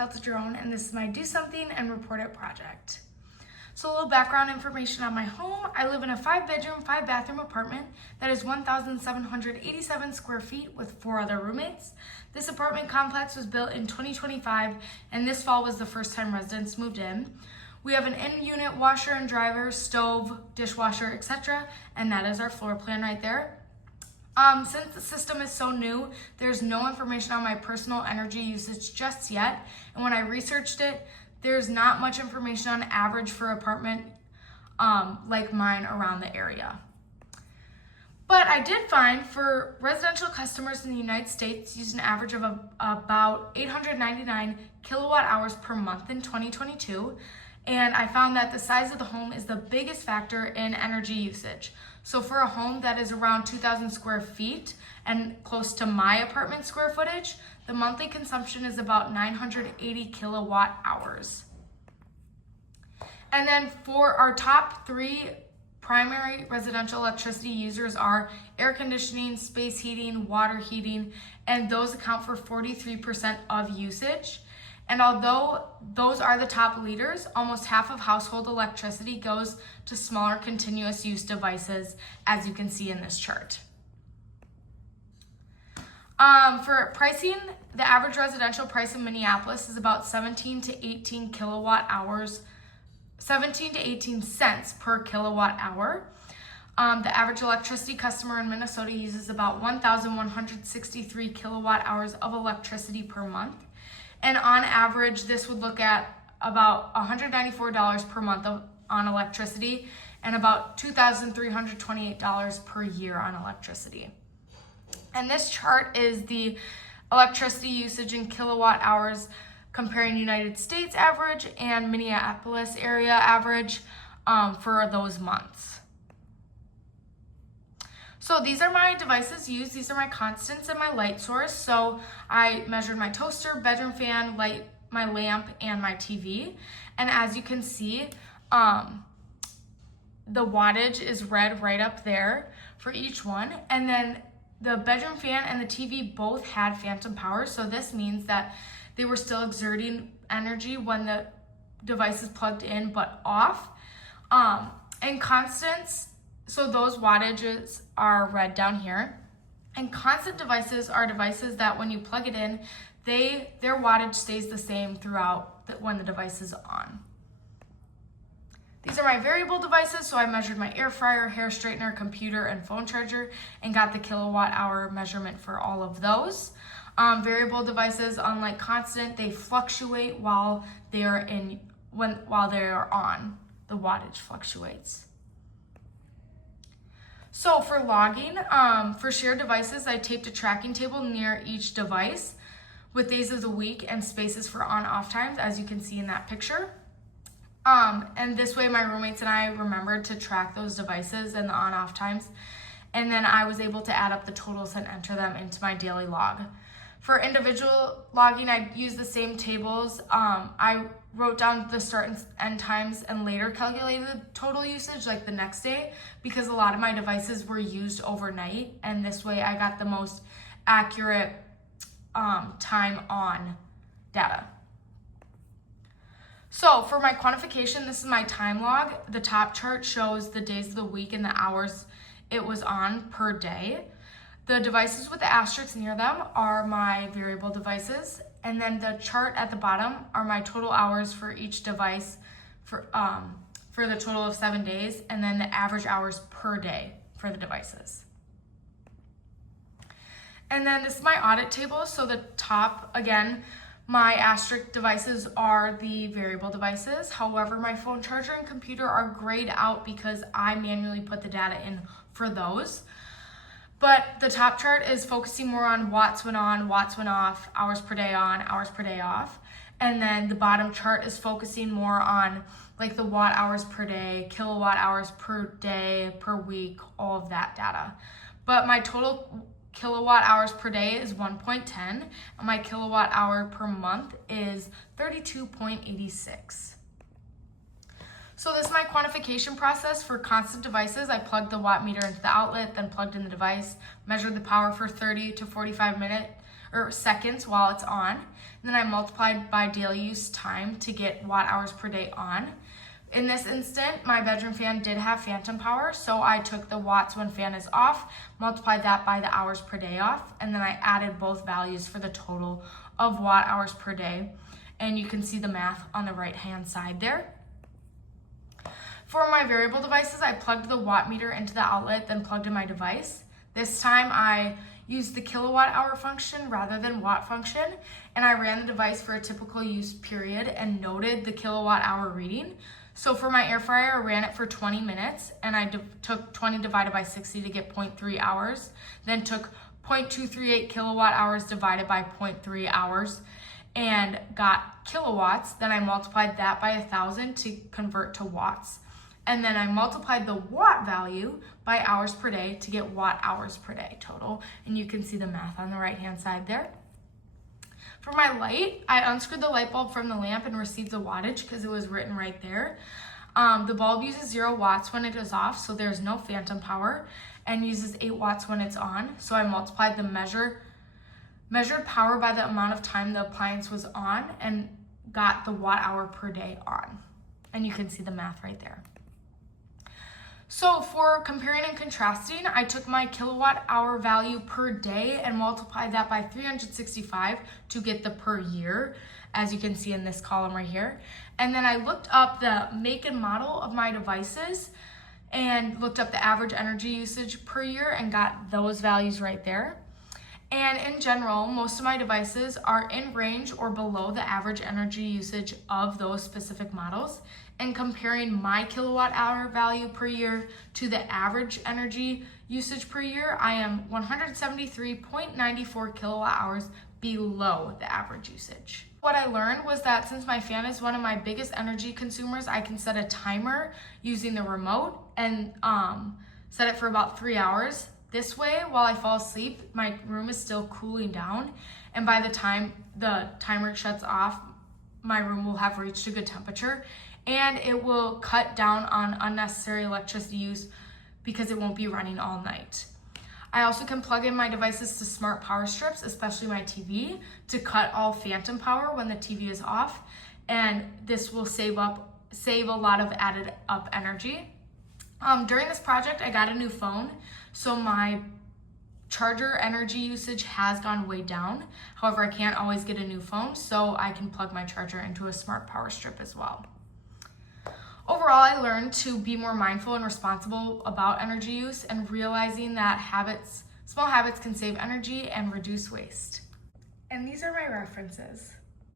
Kelta Jerome, and this is my Do Something and Report It project. So a little background information on my home. I live in a 5-bedroom, 5-bathroom apartment that is 1,787 square feet with 4 other roommates. This apartment complex was built in 2025, and this fall was the first time residents moved in. We have an in-unit washer and dryer, stove, dishwasher, etc., and that is our floor plan right there. Since the system is so new, there's no information on my personal energy usage just yet, and when I researched it, there's not much information on average for apartment like mine around the area. But I did find for residential customers in the United States use an average of about 899 kilowatt hours per month in 2022. And I found that the size of the home is the biggest factor in energy usage. So for a home that is around 2,000 square feet and close to my apartment square footage, the monthly consumption is about 980 kilowatt hours. And then for our top 3 primary residential electricity users are air conditioning, space heating, water heating, and those account for 43% of usage. And although those are the top leaders, almost half of household electricity goes to smaller continuous use devices, as you can see in this chart. For pricing, the average residential price in Minneapolis is about 17 to 18 kilowatt hours, 17 to 18 cents per kilowatt hour. The average electricity customer in Minnesota uses about 1,163 kilowatt hours of electricity per month. And on average, this would look at about $194 per month on electricity and about $2,328 per year on electricity. And this chart is the electricity usage in kilowatt hours comparing United States average and Minneapolis area average for those months. So these are my devices used. These are my constants and my light source. So I measured my toaster, bedroom fan, light, my lamp, and my TV. And as you can see, the wattage is red right up there for each one. And then the bedroom fan and the TV both had phantom power. So this means that they were still exerting energy when the device is plugged in but off. And constants, so those wattages are red down here. And constant devices are devices that when you plug it in, their wattage stays the same throughout when the device is on. These are my variable devices, so I measured my air fryer, hair straightener, computer, and phone charger, and got the kilowatt hour measurement for all of those. Variable devices, unlike constant, they fluctuate while they are on. The wattage fluctuates. So for logging, for shared devices, I taped a tracking table near each device with days of the week and spaces for on-off times, as you can see in that picture. And this way my roommates and I remembered to track those devices and the on-off times. And then I was able to add up the totals and enter them into my daily log. For individual logging, I used the same tables. I wrote down the start and end times and later calculated the total usage like the next day because a lot of my devices were used overnight, and this way I got the most accurate time on data. So for my quantification, this is my time log. The top chart shows the days of the week and the hours it was on per day. The devices with the asterisks near them are my variable devices, and then the chart at the bottom are my total hours for each device for the total of 7 days, and then the average hours per day for the devices. And then this is my audit table. So the top, again, my asterisk devices are the variable devices. However, my phone charger and computer are grayed out because I manually put the data in for those. But the top chart is focusing more on watts when on, watts when off, hours per day on, hours per day off. And then the bottom chart is focusing more on like the watt hours per day, kilowatt hours per day, per week, all of that data. But my total kilowatt hours per day is 1.10, and my kilowatt hour per month is 32.86. So this is my quantification process for constant devices. I plugged the watt meter into the outlet, then plugged in the device, measured the power for 30 to 45 minutes, or seconds while it's on. And then I multiplied by daily use time to get watt hours per day on. In this instant, my bedroom fan did have phantom power, so I took the watts when fan is off, multiplied that by the hours per day off, and then I added both values for the total of watt hours per day. And you can see the math on the right-hand side there. For my variable devices, I plugged the watt meter into the outlet, then plugged in my device. This time I used the kilowatt hour function rather than watt function, and I ran the device for a typical use period and noted the kilowatt hour reading. So for my air fryer, I ran it for 20 minutes, and I took 20 divided by 60 to get 0.3 hours, then took 0.238 kilowatt hours divided by 0.3 hours and got kilowatts. Then I multiplied that by 1,000 to convert to watts. And then I multiplied the watt value by hours per day to get watt hours per day total. And you can see the math on the right-hand side there. For my light, I unscrewed the light bulb from the lamp and received the wattage because it was written right there. The bulb uses 0 watts when it is off, so there's no phantom power, and uses 8 watts when it's on. So I multiplied the measured power by the amount of time the appliance was on and got the watt hour per day on. And you can see the math right there. So for comparing and contrasting, I took my kilowatt hour value per day and multiplied that by 365 to get the per year, as you can see in this column right here. And then I looked up the make and model of my devices and looked up the average energy usage per year and got those values right there. And in general, most of my devices are in range or below the average energy usage of those specific models. And comparing my kilowatt hour value per year to the average energy usage per year, I am 173.94 kilowatt hours below the average usage. What I learned was that since my fan is one of my biggest energy consumers, I can set a timer using the remote and set it for about 3 hours. This way, while I fall asleep, my room is still cooling down, and by the time the timer shuts off, my room will have reached a good temperature, and it will cut down on unnecessary electricity use because it won't be running all night. I also can plug in my devices to smart power strips, especially my TV, to cut all phantom power when the TV is off, and this will save a lot of added up energy. During this project, I got a new phone, so my charger energy usage has gone way down. However, I can't always get a new phone, so I can plug my charger into a smart power strip as well. Overall, I learned to be more mindful and responsible about energy use and realizing that small habits can save energy and reduce waste. And these are my references.